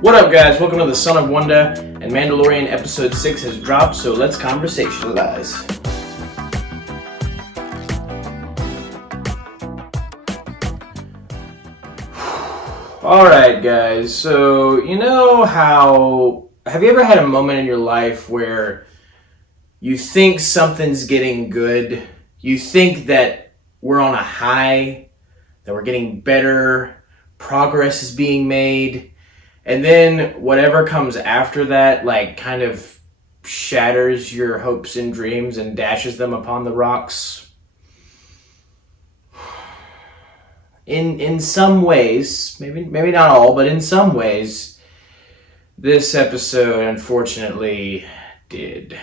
What up, guys? Welcome to the Son of Wanda, and Mandalorian Episode 6 has dropped, so let's conversationalize. Alright, guys, so you know how... Have you ever had a moment in your life where you think something's getting good? You think that we're on a high, that we're getting better, progress is being made, and then whatever comes after that, kind of shatters your hopes and dreams and dashes them upon the rocks. In some ways, maybe not all, but in some ways, this episode unfortunately did.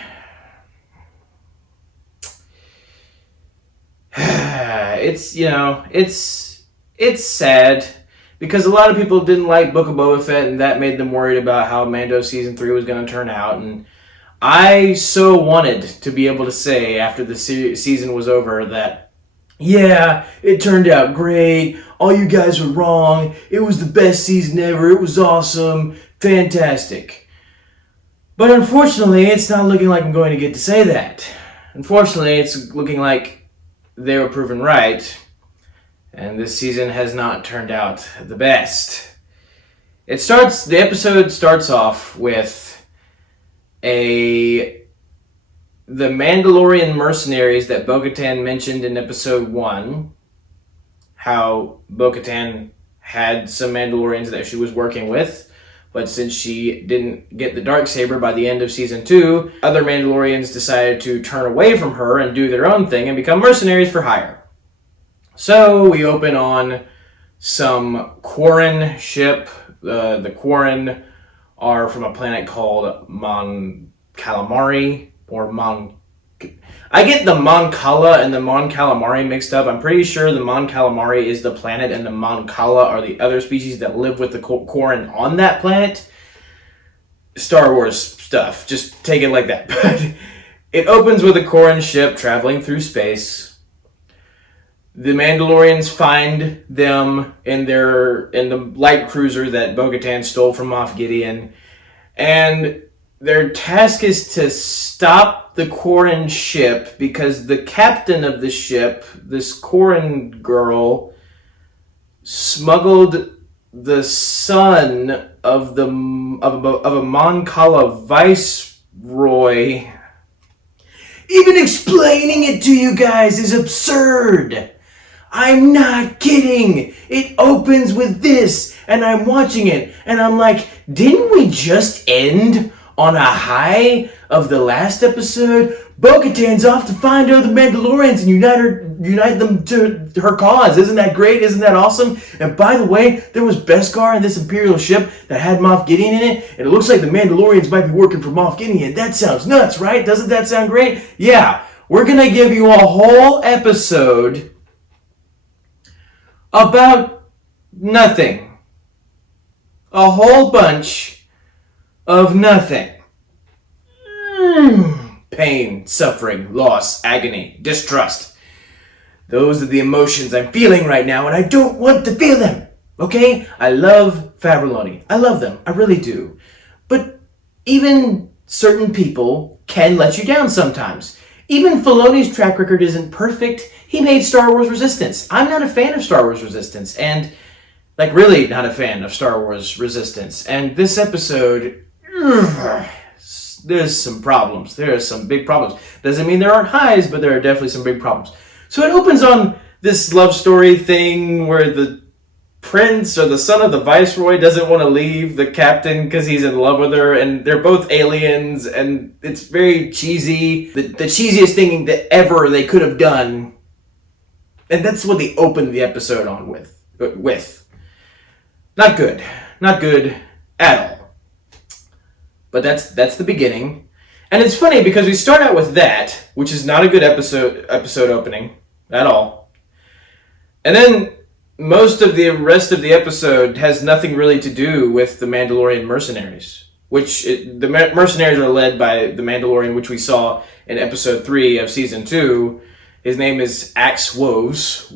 It's sad. Because a lot of people didn't like Book of Boba Fett, and that made them worried about how Mando Season 3 was going to turn out. And I so wanted to be able to say, after the season was over, that, yeah, it turned out great. All you guys were wrong. It was the best season ever. It was awesome. Fantastic. But unfortunately, it's not looking like I'm going to get to say that. Unfortunately, it's looking like they were proven right. And this season has not turned out the best. The episode starts off with the Mandalorian mercenaries that Bo-Katan mentioned in episode 1. How Bo-Katan had some Mandalorians that she was working with, but since she didn't get the Darksaber by the end of season 2, other Mandalorians decided to turn away from her and do their own thing and become mercenaries for hire. So we open on some Quarren ship. The Quarren are from a planet called Mon Calamari, or I get the Mon Cala and the Mon Calamari mixed up. I'm pretty sure the Mon Calamari is the planet and the Mon Cala are the other species that live with the Quarren on that planet. Star Wars stuff. Just take it like that. But it opens with a Quarren ship traveling through space. The Mandalorians find them in the light cruiser that Bo-Katan stole from Moff Gideon, and their task is to stop the Quarren ship because the captain of the ship, this Quarren girl, smuggled the son of a Mon Cala viceroy. Even explaining it to you guys is absurd. I'm not kidding. It opens with this, and I'm watching it, and I'm like, didn't we just end on a high of the last episode? Bo-Katan's off to find other Mandalorians and unite them to her cause. Isn't that great? Isn't that awesome? And by the way, there was Beskar in this Imperial ship that had Moff Gideon in it, and it looks like the Mandalorians might be working for Moff Gideon. That sounds nuts, right? Doesn't that sound great? Yeah, we're gonna give you a whole episode about nothing. A whole bunch of nothing. Pain, suffering, loss, agony, distrust. Those are the emotions I'm feeling right now, and I don't want to feel them. Okay? I love Favrilloni. I love them. I really do. But even certain people can let you down sometimes. Even Filoni's track record isn't perfect. He made Star Wars Resistance. I'm not a fan of Star Wars Resistance, and really not a fan of Star Wars Resistance. And this episode, there's some problems. There are some big problems. Doesn't mean there aren't highs, but there are definitely some big problems. So it opens on this love story thing where the prince or the son of the viceroy doesn't want to leave the captain because he's in love with her, and they're both aliens, and it's very cheesy. The cheesiest thing that ever they could have done. And that's what they opened the episode on with. Not good. Not good at all. But that's the beginning. And it's funny because we start out with that, which is not a good episode opening at all. And then most of the rest of the episode has nothing really to do with the Mandalorian mercenaries. The mercenaries are led by the Mandalorian, which we saw in episode 3 of season 2. His name is Axe Woves.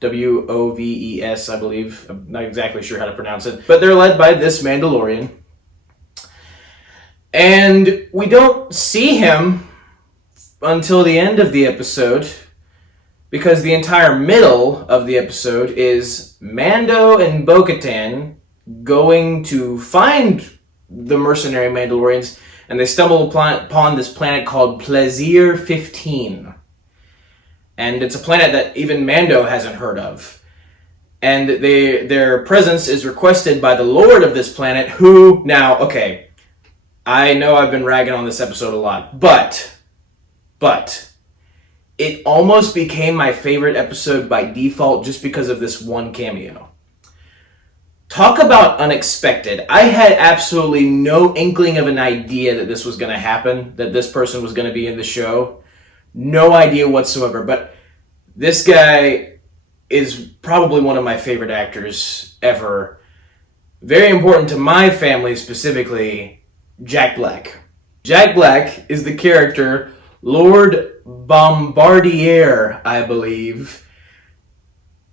Woves, I believe. I'm not exactly sure how to pronounce it. But they're led by this Mandalorian. And we don't see him until the end of the episode, because the entire middle of the episode is Mando and Bo-Katan going to find the mercenary Mandalorians, and they stumble upon this planet called Plaisir 15. And it's a planet that even Mando hasn't heard of. And their presence is requested by the Lord of this planet, who, now, okay, I know I've been ragging on this episode a lot, but it almost became my favorite episode by default just because of this one cameo. Talk about unexpected. I had absolutely no inkling of an idea that this was going to happen, that this person was going to be in the show. No idea whatsoever, but this guy is probably one of my favorite actors ever. Very important to my family specifically, Jack Black. Jack Black is the character Lord Bombardier, I believe.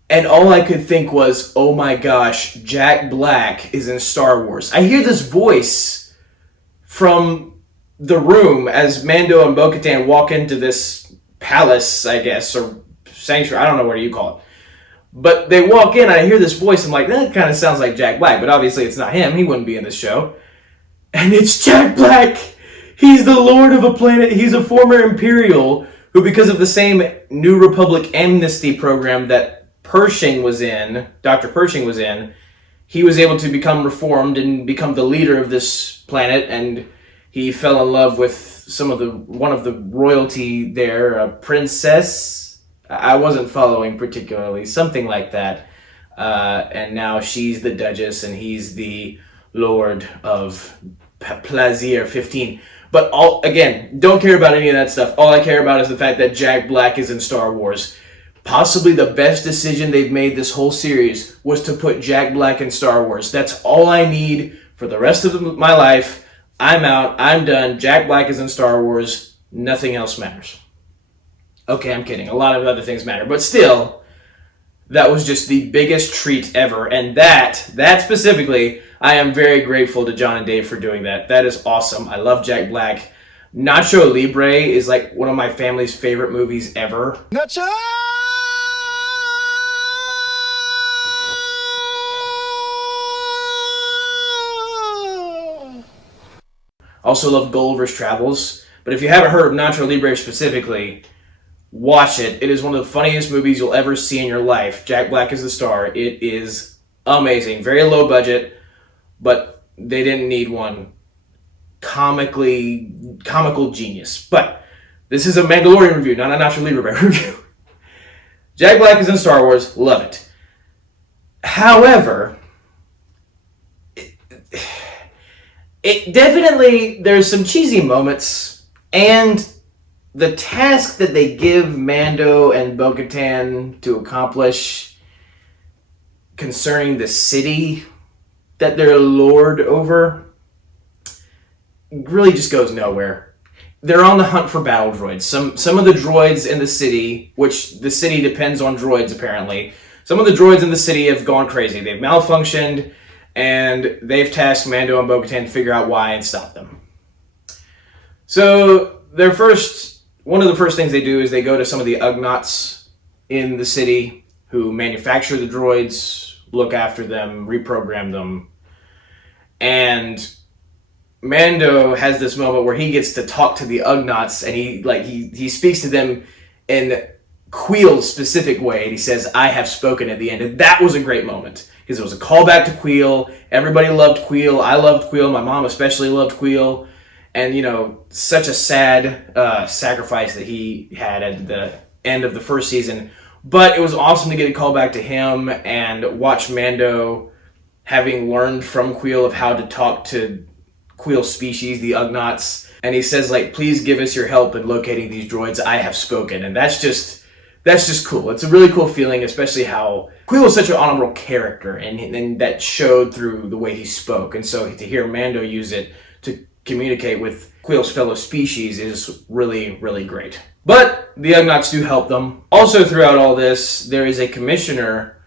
And all I could think was, oh my gosh, Jack Black is in Star Wars. I hear this voice from the room as Mando and Bo-Katan walk into this palace, I guess, or sanctuary, I don't know what you call it. But they walk in and I hear this voice, I'm like, that kind of sounds like Jack Black, but obviously it's not him, he wouldn't be in this show. And it's Jack Black! He's the Lord of a planet, he's a former Imperial, who because of the same New Republic amnesty program that Pershing was in, Dr. Pershing was in, he was able to become reformed and become the leader of this planet, and he fell in love with one of the royalty there, a princess. I wasn't following particularly, something like that. And now she's the Duchess and he's the Lord of Plaisir 15. But again, don't care about any of that stuff. All I care about is the fact that Jack Black is in Star Wars. Possibly the best decision they've made this whole series was to put Jack Black in Star Wars. That's all I need for the rest of my life. I'm out. I'm done. Jack Black is in Star Wars. Nothing else matters. Okay, I'm kidding. A lot of other things matter. But still, that was just the biggest treat ever. And that specifically, I am very grateful to John and Dave for doing that. That is awesome. I love Jack Black. Nacho Libre is like one of my family's favorite movies ever. Nacho! Also love Gulliver's Travels. But if you haven't heard of Nacho Libre specifically, watch it. It is one of the funniest movies you'll ever see in your life. Jack Black is the star. It is amazing. Very low budget, but they didn't need one. Comical genius. But this is a Mandalorian review, not a Nacho Libre review. Jack Black is in Star Wars. Love it. However, it definitely, there's some cheesy moments, and the task that they give Mando and Bo-Katan to accomplish concerning the city that they're lord over really just goes nowhere. They're on the hunt for battle droids. Some of the droids in the city, which the city depends on droids apparently, some of the droids in the city have gone crazy. They've malfunctioned, and they've tasked Mando and Bo-Katan to figure out why and stop them. So one of the first things they do is they go to some of the Ugnaughts in the city who manufacture the droids, look after them, reprogram them. And Mando has this moment where he gets to talk to the Ugnaughts, and he speaks to them in Queel's specific way, and he says, "I have spoken" at the end. And that was a great moment, because it was a callback to Queel. Everybody loved Queel. I loved Queel. My mom especially loved Queel. And, such a sad sacrifice that he had at the end of the first season. But it was awesome to get a call back to him and watch Mando, having learned from Queel of how to talk to Queel's species, the Ugnaughts. And he says, please give us your help in locating these droids. I have spoken. And that's just cool. It's a really cool feeling, especially how Queel was such an honorable character, and that showed through the way he spoke. And so to hear Mando use it to communicate with Queel's fellow species is really, really great. But the Ugnaughts do help them. Also throughout all this, there is a commissioner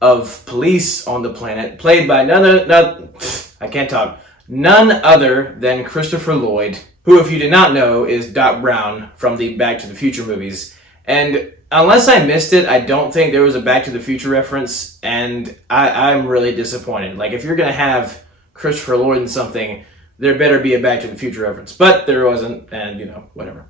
of police on the planet, played by none other than Christopher Lloyd, who, if you did not know, is Doc Brown from the Back to the Future movies. And unless I missed it, I don't think there was a Back to the Future reference, and I'm really disappointed. Like, if you're going to have Christopher Lloyd in something, there better be a Back to the Future reference. But there wasn't, and, whatever.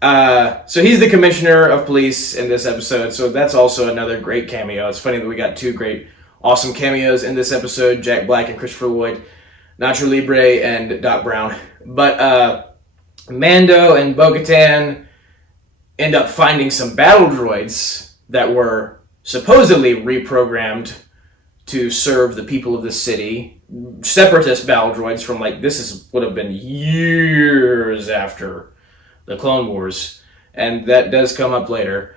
So he's the commissioner of police in this episode, so that's also another great cameo. It's funny that we got two great, awesome cameos in this episode, Jack Black and Christopher Lloyd, Nacho Libre and Doc Brown. But Mando and Bo-Katan end up finding some battle droids that were supposedly reprogrammed to serve the people of the city. Separatist battle droids from, would have been years after the Clone Wars, and that does come up later.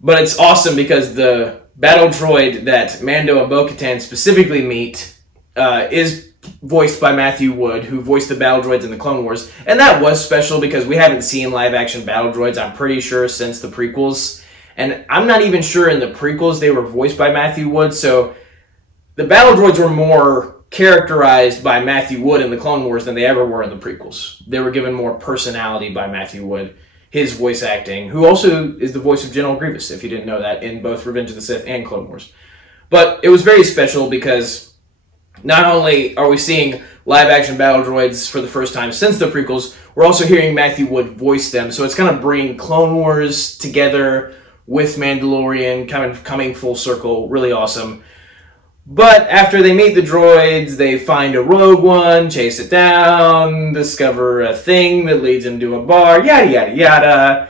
But it's awesome because the battle droid that Mando and Bo-Katan specifically meet is voiced by Matthew Wood, who voiced the battle droids in the Clone Wars, and that was special because we haven't seen live-action battle droids, I'm pretty sure, since the prequels, and I'm not even sure in the prequels they were voiced by Matthew Wood, so the battle droids were more characterized by Matthew Wood in the Clone Wars than they ever were in the prequels. They were given more personality by Matthew Wood, his voice acting, who also is the voice of General Grievous, if you didn't know that, in both Revenge of the Sith and Clone Wars. But it was very special because not only are we seeing live-action battle droids for the first time since the prequels, we're also hearing Matthew Wood voice them, so it's kind of bringing Clone Wars together with Mandalorian, kind of coming full circle, really awesome. But after they meet the droids, they find a rogue one, chase it down, discover a thing that leads them to a bar, yada, yada, yada.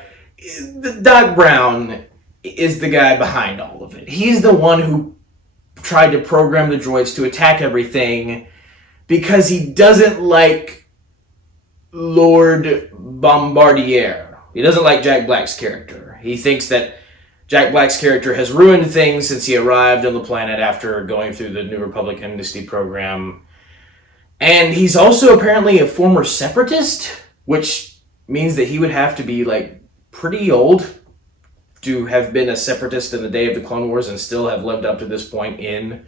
Doc Brown is the guy behind all of it. He's the one who tried to program the droids to attack everything because he doesn't like Lord Bombardier. He doesn't like Jack Black's character. He thinks that Jack Black's character has ruined things since he arrived on the planet after going through the New Republic Amnesty program. And he's also apparently a former separatist, which means that he would have to be, pretty old to have been a separatist in the day of the Clone Wars and still have lived up to this point in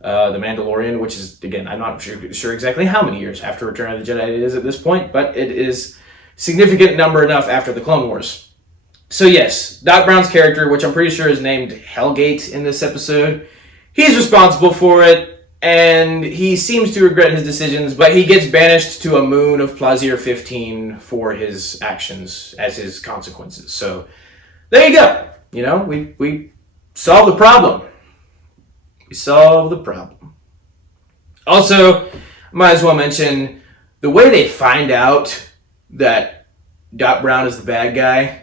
The Mandalorian, which is, again, I'm not sure exactly how many years after Return of the Jedi it is at this point, but it is significant number enough after the Clone Wars. So yes, Doc Brown's character, which I'm pretty sure is named Hellgate in this episode, he's responsible for it, and he seems to regret his decisions, but he gets banished to a moon of Plaisir 15 for his actions as his consequences. So there you go. We solved the problem. We solved the problem. Also, I might as well mention the way they find out that Doc Brown is the bad guy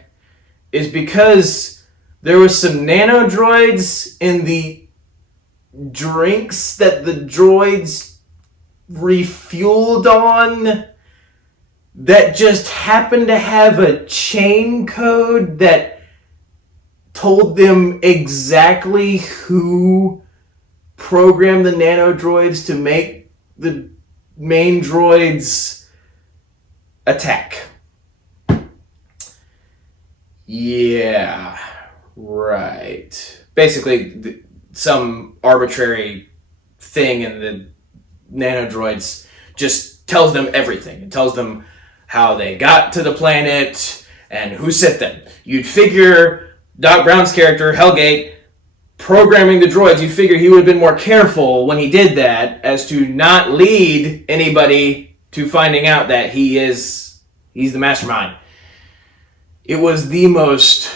is because there was some nano droids in the drinks that the droids refueled on that just happened to have a chain code that told them exactly who programmed the nano droids to make the main droids attack. Yeah, right. Basically, some arbitrary thing in the nanodroids just tells them everything. It tells them how they got to the planet and who sent them. You'd figure Doc Brown's character, Hellgate, programming the droids, you'd figure he would have been more careful when he did that as to not lead anybody to finding out that he's the mastermind. It was the most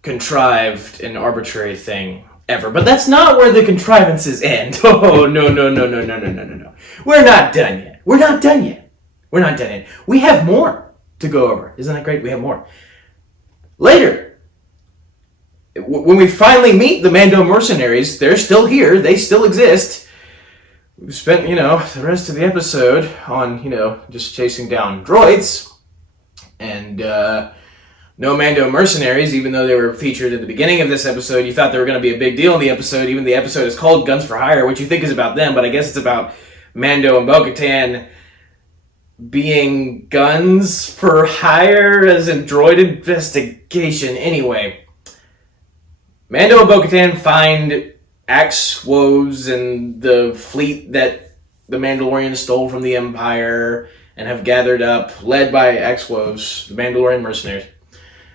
contrived and arbitrary thing ever. But that's not where the contrivances end. Oh, no. We're not done yet. We're not done yet. We have more to go over. Isn't that great? We have more. Later, when we finally meet the Mando mercenaries, they're still here. They still exist. We've spent, the rest of the episode on, just chasing down droids. And, no Mando mercenaries, even though they were featured at the beginning of this episode. You thought they were going to be a big deal in the episode. Even the episode is called Guns for Hire, which you think is about them, but I guess it's about Mando and Bo-Katan being guns for hire as in droid investigation. Anyway, Mando and Bo-Katan find Axe Woves and the fleet that the Mandalorians stole from the Empire and have gathered up, led by Axe Woves, the Mandalorian mercenaries.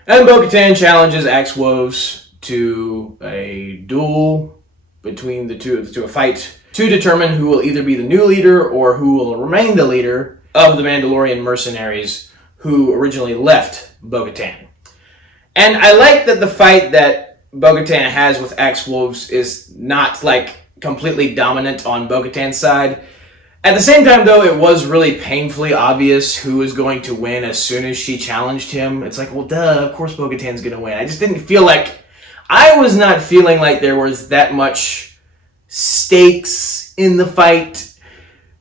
And Bo-Katan challenges Axe Woves to a duel between the two, a fight, to determine who will either be the new leader or who will remain the leader of the Mandalorian mercenaries who originally left Bo-Katan. And I like that the fight that Bo-Katan has with Axe Woves is not like completely dominant on Bo-Katan's side. At the same time, though, it was really painfully obvious who was going to win as soon as she challenged him. It's like, well, duh, of course Bo-Katan's going to win. I just didn't feel like... I was not feeling like there was that much stakes in the fight,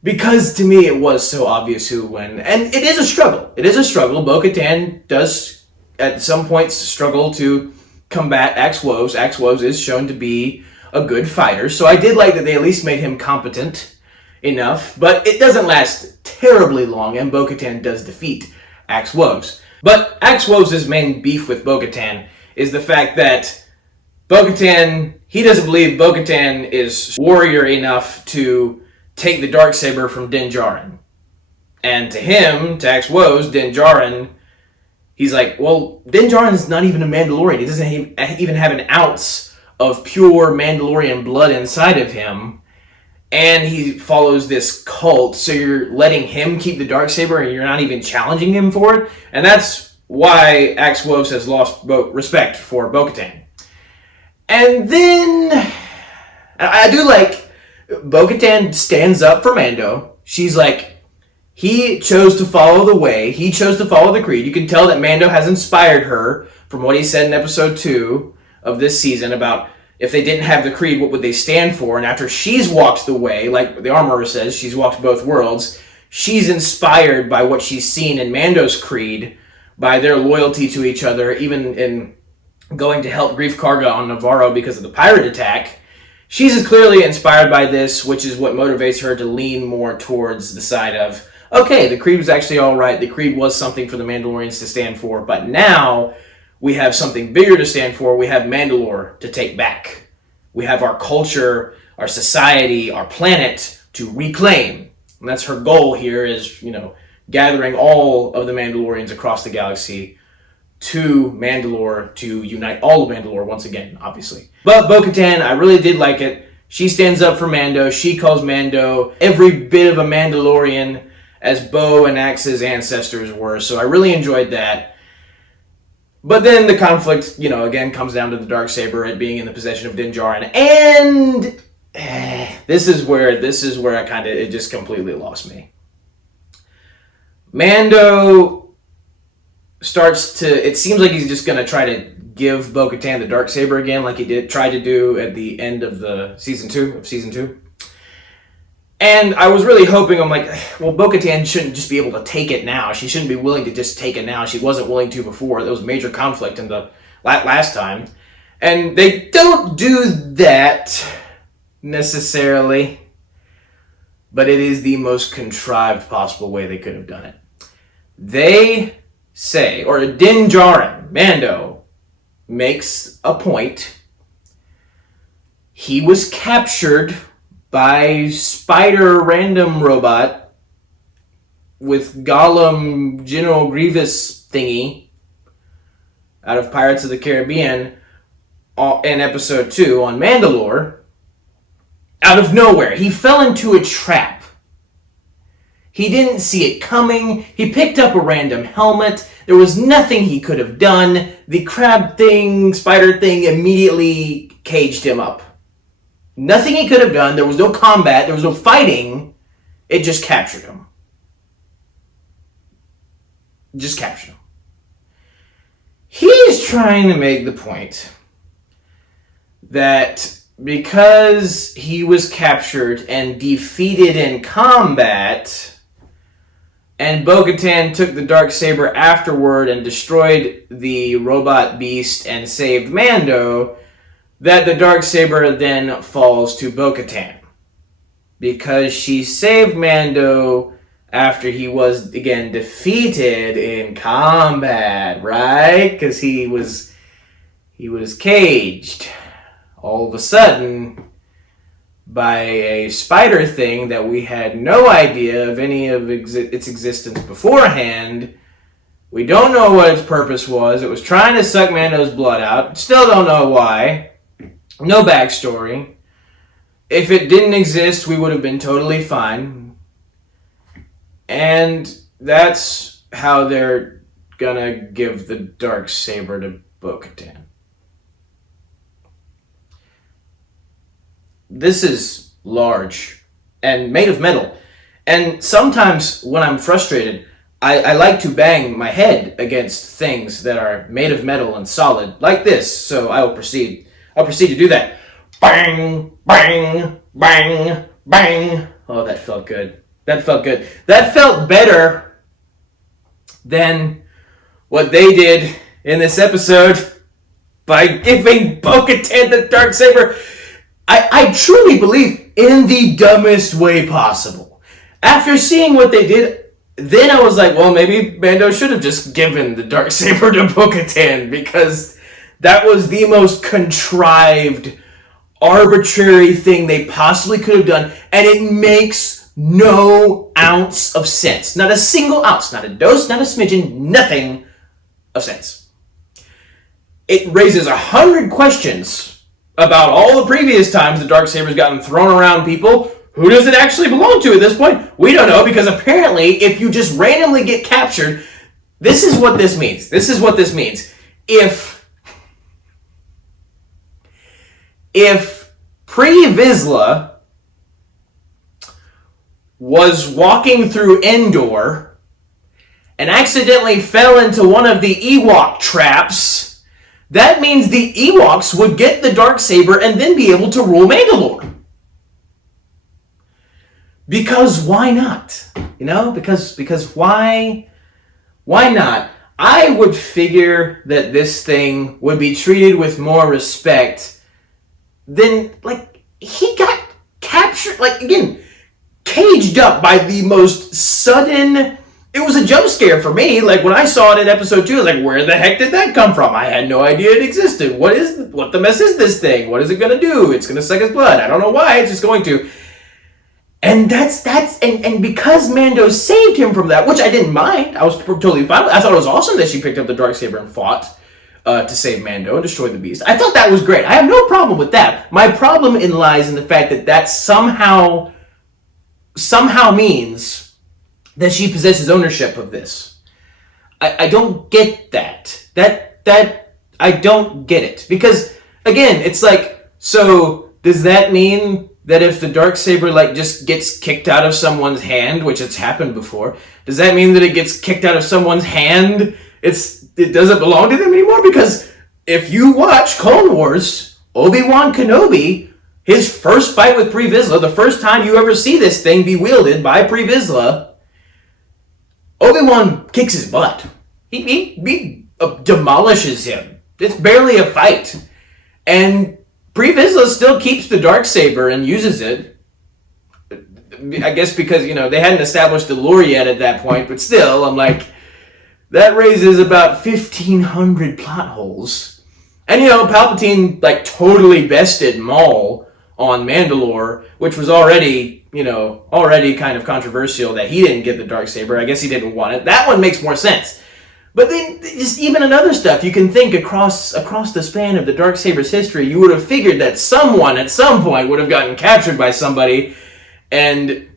because to me it was so obvious who would win. And it is a struggle. It is a struggle. Bo-Katan does, at some points, struggle to combat Axe Woves. Axe Woves is shown to be a good fighter, so I did like that they at least made him competent enough, but it doesn't last terribly long, and Bo-Katan does defeat Axe Woves. But Axe Woves' main beef with Bo-Katan is the fact that Bo-Katan, he doesn't believe Bo-Katan is warrior enough to take the Darksaber from Din Djarin. And to him, to Axe Woves, Din Djarin, he's like, well, Din Djarin's not even a Mandalorian. He doesn't even have an ounce of pure Mandalorian blood inside of him. And he follows this cult, so you're letting him keep the Darksaber and you're not even challenging him for it? And that's why Axe Woves has lost respect for Bo-Katan. And then, I do like, Bo-Katan stands up for Mando. She's like, he chose to follow the way. He chose to follow the creed. You can tell that Mando has inspired her from what he said in episode 2 of this season about if they didn't have the creed, what would they stand for? And after she's walked the way, like the armorer says, she's walked both worlds, she's inspired by what she's seen in Mando's creed, by their loyalty to each other, even in going to help Greef Karga on Navarro because of the pirate attack. She's clearly inspired by this, which is what motivates her to lean more towards the side of, okay, the creed was actually all right. The creed was something for the Mandalorians to stand for, but now we have something bigger to stand for. We have Mandalore to take back. We have our culture, our society, our planet to reclaim. And that's her goal here is, gathering all of the Mandalorians across the galaxy to Mandalore to unite all of Mandalore once again, obviously. But Bo-Katan, I really did like it. She stands up for Mando. She calls Mando every bit of a Mandalorian as Bo and Axe's ancestors were. So I really enjoyed that. But then the conflict, again comes down to the Darksaber, it being in the possession of Din Djarin. And this is where it just completely lost me. Mando it seems like he's just going to try to give Bo-Katan the Darksaber again, like he tried to do at the end of the season 2. And I was really hoping, I'm like, well, Bo-Katan shouldn't just be able to take it now. She shouldn't be willing to just take it now. She wasn't willing to before. There was major conflict in the last time. And they don't do that necessarily, but it is the most contrived possible way they could have done it. They say, or Din Djarin, Mando, makes a point. He was captured by Spider Random Robot with Gollum General Grievous thingy out of Pirates of the Caribbean in episode 2 on Mandalore. Out of nowhere, he fell into a trap. He didn't see it coming. He picked up a random helmet. There was nothing he could have done. The crab thing, spider thing immediately caged him up. Nothing he could have done. There was no combat. There was no fighting. It just captured him. Just captured him. He's trying to make the point that because he was captured and defeated in combat, and Bo-Katan took the Darksaber afterward and destroyed the robot beast and saved Mando, that the Darksaber then falls to Bo-Katan. Because she saved Mando after he was again defeated in combat, right? Because he was caged all of a sudden by a spider thing that we had no idea of any of its existence beforehand. We don't know what its purpose was. It was trying to suck Mando's blood out. Still don't know why. No backstory. If it didn't exist, we would have been totally fine. And that's how they're gonna give the Darksaber to Bo-Katan. This is large and made of metal. And sometimes when I'm frustrated, I like to bang my head against things that are made of metal and solid, like this. So I'll proceed to do that. Bang, bang, bang, bang. Oh, that felt good. That felt better than what they did in this episode by giving Bo-Katan the Darksaber. I truly believe in the dumbest way possible. After seeing what they did, then I was like, well, maybe Mando should have just given the Darksaber to Bo-Katan, because that was the most contrived, arbitrary thing they possibly could have done, and it makes no ounce of sense. Not a single ounce, not a dose, not a smidgen, nothing of sense. It raises 100 questions about all the previous times the Darksaber's gotten thrown around people. Who does it actually belong to at this point? We don't know, because apparently if you just randomly get captured, this is what this means. If Pre-Vizsla was walking through Endor and accidentally fell into one of the Ewok traps, that means the Ewoks would get the Darksaber and then be able to rule Mandalore. Because why not? Because why not? I would figure that this thing would be treated with more respect than, he got captured, again, caged up by the most sudden. It was a jump scare for me. When I saw it in episode 2, I was like, where the heck did that come from? I had no idea it existed. What the mess is this thing? What is it going to do? It's going to suck his blood. I don't know why. It's just going to. And and because Mando saved him from that, which I didn't mind. I was totally fine with it. I thought it was awesome that she picked up the Darksaber and fought to save Mando and destroy the beast. I thought that was great. I have no problem with that. My problem lies in the fact that somehow means that she possesses ownership of this. I don't get that. That I don't get it. Because, again, it's so does that mean that if the Darksaber just gets kicked out of someone's hand, which it's happened before, does that mean that it gets kicked out of someone's hand? It doesn't belong to them anymore? Because if you watch Clone Wars, Obi-Wan Kenobi, his first fight with Pre-Vizsla, the first time you ever see this thing be wielded by Pre-Vizsla, Obi-Wan kicks his butt. He demolishes him. It's barely a fight. And Pre-Vizsla still keeps the Darksaber and uses it. I guess because, they hadn't established the lore yet at that point, but still, I'm like, that raises about 1,500 plot holes. And, Palpatine, totally bested Maul on Mandalore, which was already kind of controversial that he didn't get the Darksaber. I guess he didn't want it. That one makes more sense. But then, just even in other stuff, you can think across the span of the Darksaber's history, you would have figured that someone at some point would have gotten captured by somebody, and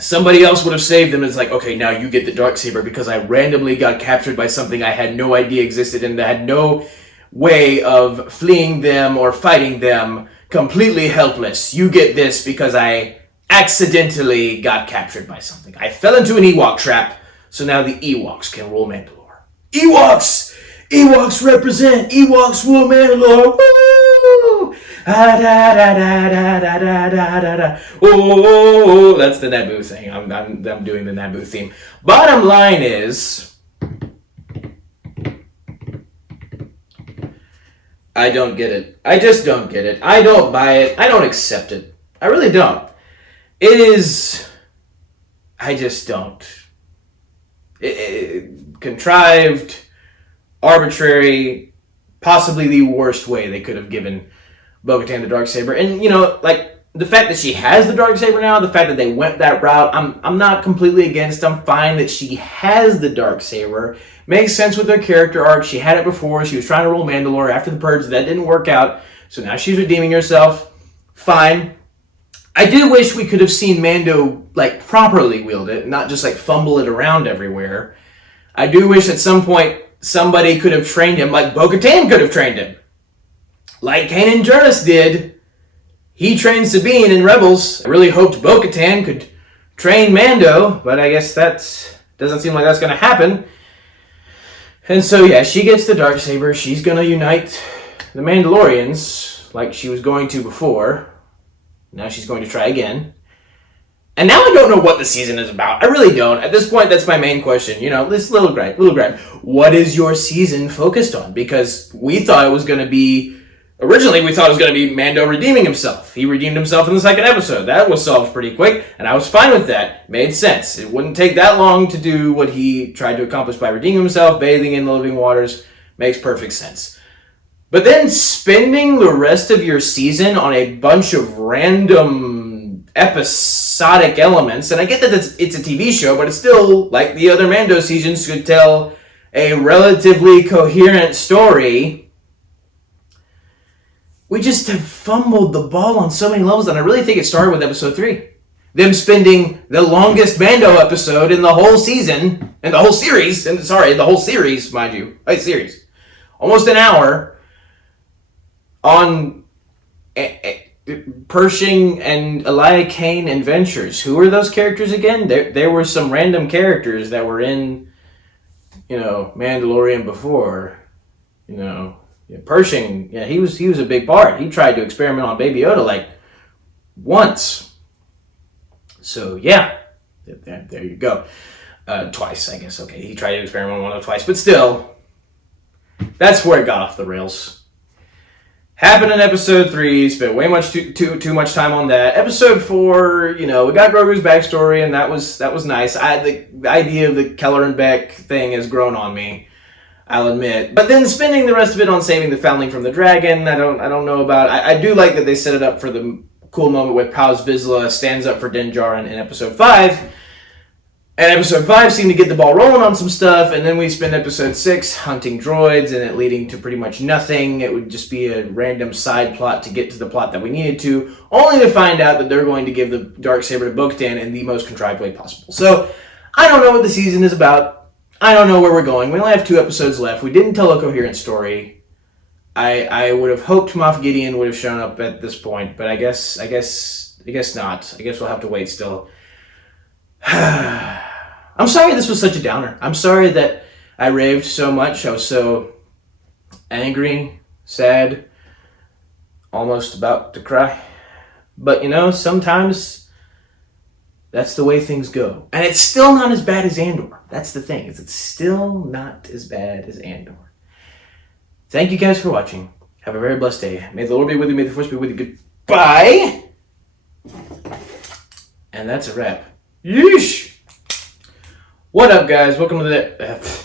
somebody else would have saved them. It's okay, now you get the Darksaber because I randomly got captured by something I had no idea existed and that had no way of fleeing them or fighting them. Completely helpless. You get this because I accidentally got captured by something. I fell into an Ewok trap, so now the Ewoks can rule Mandalore. Ewoks! Ewoks represent! Ewoks rule Mandalore! Woo! Oh, that's the Naboo thing. I'm doing the Naboo theme. Bottom line is, I don't get it. I just don't get it. I don't buy it. I don't accept it. I really don't. It is... I just don't. Contrived, arbitrary, possibly the worst way they could have given Bo-Katan the Darksaber. And, the fact that she has the Darksaber now, the fact that they went that route, I'm not completely against. I'm fine that she has the Darksaber. Makes sense with her character arc. She had it before. She was trying to rule Mandalore after the Purge. That didn't work out. So now she's redeeming herself. Fine. I do wish we could have seen Mando, properly wield it, not just, fumble it around everywhere. I do wish at some point somebody could have trained him, like Bo-Katan could have trained him. Like Kanan Jarrus did. He trained Sabine in Rebels. I really hoped Bo-Katan could train Mando, but I guess that doesn't seem like that's going to happen. And so, yeah, she gets the Darksaber. She's going to unite the Mandalorians like she was going to before. Now she's going to try again. And now I don't know what the season is about. I really don't. At this point, that's my main question. This little gripe. What is your season focused on? Because we thought it was going to be... Originally, we thought it was going to be Mando redeeming himself. He redeemed himself in the second episode. That was solved pretty quick, and I was fine with that. Made sense. It wouldn't take that long to do what he tried to accomplish by redeeming himself, bathing in the living waters. Makes perfect sense. But then spending the rest of your season on a bunch of random episodic elements, and I get that it's a TV show, but it's still, like the other Mando seasons, could tell a relatively coherent story. We just have fumbled the ball on so many levels, and I really think it started with episode 3. Them spending the longest Mando episode in the whole season, and the whole series, mind you. Series. Almost an hour on Pershing and Elia Kane adventures. Who are those characters again? There were some random characters that were in, Mandalorian before, Pershing, he was a big part. He tried to experiment on Baby Yoda once. So yeah, there you go. Twice, I guess. Okay, he tried to experiment on one twice, but still, that's where it got off the rails. Happened in episode 3. Spent way too much time on that. Episode 4, we got Grogu's backstory, and that was nice. The idea of the Keller and Beck thing has grown on me, I'll admit. But then spending the rest of it on saving the foundling from the dragon, I don't know about. I do like that they set it up for the cool moment with Paz Vizsla stands up for Din Djarin in episode 5. And episode 5 seemed to get the ball rolling on some stuff, and then we spend episode 6 hunting droids and it leading to pretty much nothing. It would just be a random side plot to get to the plot that we needed to, only to find out that they're going to give the Darksaber to Bo-Katan in the most contrived way possible. So, I don't know what the season is about. I don't know where we're going. We only have 2 episodes left. We didn't tell a coherent story. I would have hoped Moff Gideon would have shown up at this point, but I guess not. I guess we'll have to wait still. I'm sorry this was such a downer. I'm sorry that I raved so much. I was so angry, sad, almost about to cry. But sometimes that's the way things go. And it's still not as bad as Andor. That's the thing. It's still not as bad as Andor. Thank you guys for watching. Have a very blessed day. May the Lord be with you. May the Force be with you. Goodbye. And that's a wrap. Yeesh. What up, guys? Welcome to the...